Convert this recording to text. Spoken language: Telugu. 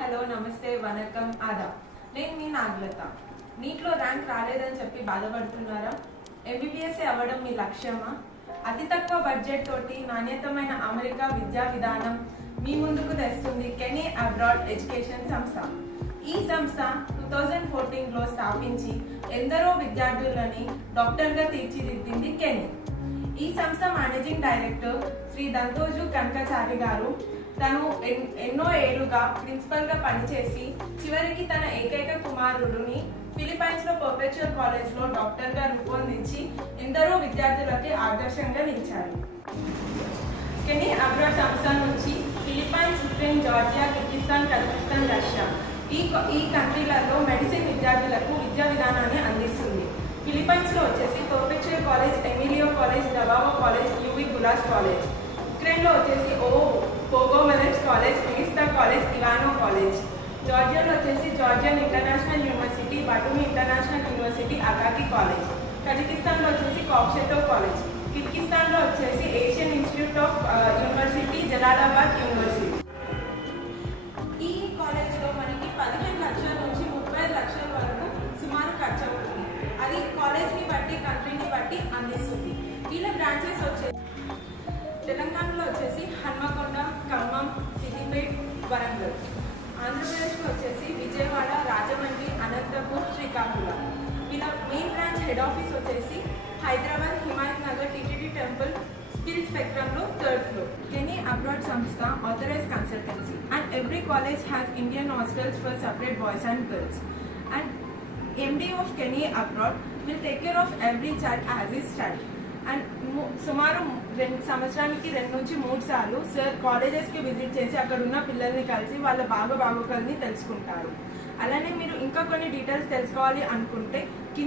హలో నమస్తే వనకం ఆదాబ్. నేను మీ నాగలత. నీట్లో ర్యాంక్ రాలేదని చెప్పి బాధపడుతున్నారా? ఎంబీబీఎస్ అవ్వడం మీ లక్ష్యమా? అతి తక్కువ బడ్జెట్ తోటి నాణ్యతమైన అమెరికా విద్యా విధానం మీ ముందుకు తెస్తుంది కెనీ అబ్రాడ్ ఎడ్యుకేషన్ సంస్థ. ఈ సంస్థ 2014లో స్థాపించి ఎందరో విద్యార్థులని డాక్టర్గా తీర్చిదిద్దింది కెనీ. ఈ సంస్థ మేనేజింగ్ డైరెక్టర్ శ్రీ దంతోజు కనకచారి గారు తను ఎన్నో ఏళ్లుగా ప్రిన్సిపల్ గా పనిచేసి చివరికి తన ఏకైక కుమారుడిని ఫిలిప్పైన్స్ లో పర్పెచువల్ కాలేజ్ లో డాక్టర్ గా రూపొందించి ఎందరో విద్యార్థులకి ఆదర్శంగా నిలిచారు. కెనీ అబ్రాడ్ సంస్థ నుంచి Philippines, Ukraine, Georgia, Kyrgyzstan, Kazakhstan, Russia ఈ కంట్రీలలో మెడిసిన్ విద్యార్థులకు విద్యా విధానాన్ని అందిస్తుంది. ఫిలిప్పైన్స్ లో వచ్చేసి perpetual college, Emilio college, Davao college, UV Gullas college. Ukraine లో వచ్చేసి పోగోమెలెజ్ కాలేజ్, మినిస్తా కాలేజ్, ఇవానో కాలేజ్. జార్జియాలో వచ్చేసి Georgian international university, Batumi international university, Akaki college. కజకిస్తాన్లో వచ్చేసి కాక్షెటో కాలేజ్. కిర్గిస్థాన్లో వచ్చేసి Asian institute of university, Jalalabad university. ఈ కాలేజ్లో మనకి 15 లక్షల నుంచి 35 లక్షల వరకు సుమారు ఖర్చు అవుతుంది. అది కాలేజ్ని బట్టి, కంట్రీని బట్టి అందిస్తుంది. వీళ్ళ బ్రాంచెస్ వచ్చేసి తెలంగాణలో వచ్చేసి హన్మకొండ, ఖమ్మం, సిద్దిపేట్, వరంగల్. ఆంధ్రప్రదేశ్లో వచ్చేసి విజయవాడ, రాజమండ్రి, అనంతపూర్, శ్రీకాకుళం. వీళ్ళ మెయిన్ బ్రాంచ్ హెడ్ ఆఫీస్ వచ్చేసి Hyderabad, Himayat Nagar, TTD temple, skill స్పెక్ట్రమ్లో 3rd ఫ్లోర్. కెనీ అబ్రాడ్ సంస్థ authorized consultancy and every college has Indian hostels for separate boys and girls. And MD of Kenny Abroad will take care of every child as his child. And సుమారు సంవత్సరానికి 2 నుంచి 3 సార్లు సార్ కాలేజెస్కి విజిట్ చేసి అక్కడ ఉన్న పిల్లల్ని కలిసి వాళ్ళ బాగోగుల్ని తెలుసుకుంటారు. అలానే మీరు ఇంకా కొన్ని డీటెయిల్స్ తెలుసుకోవాలి అనుకుంటే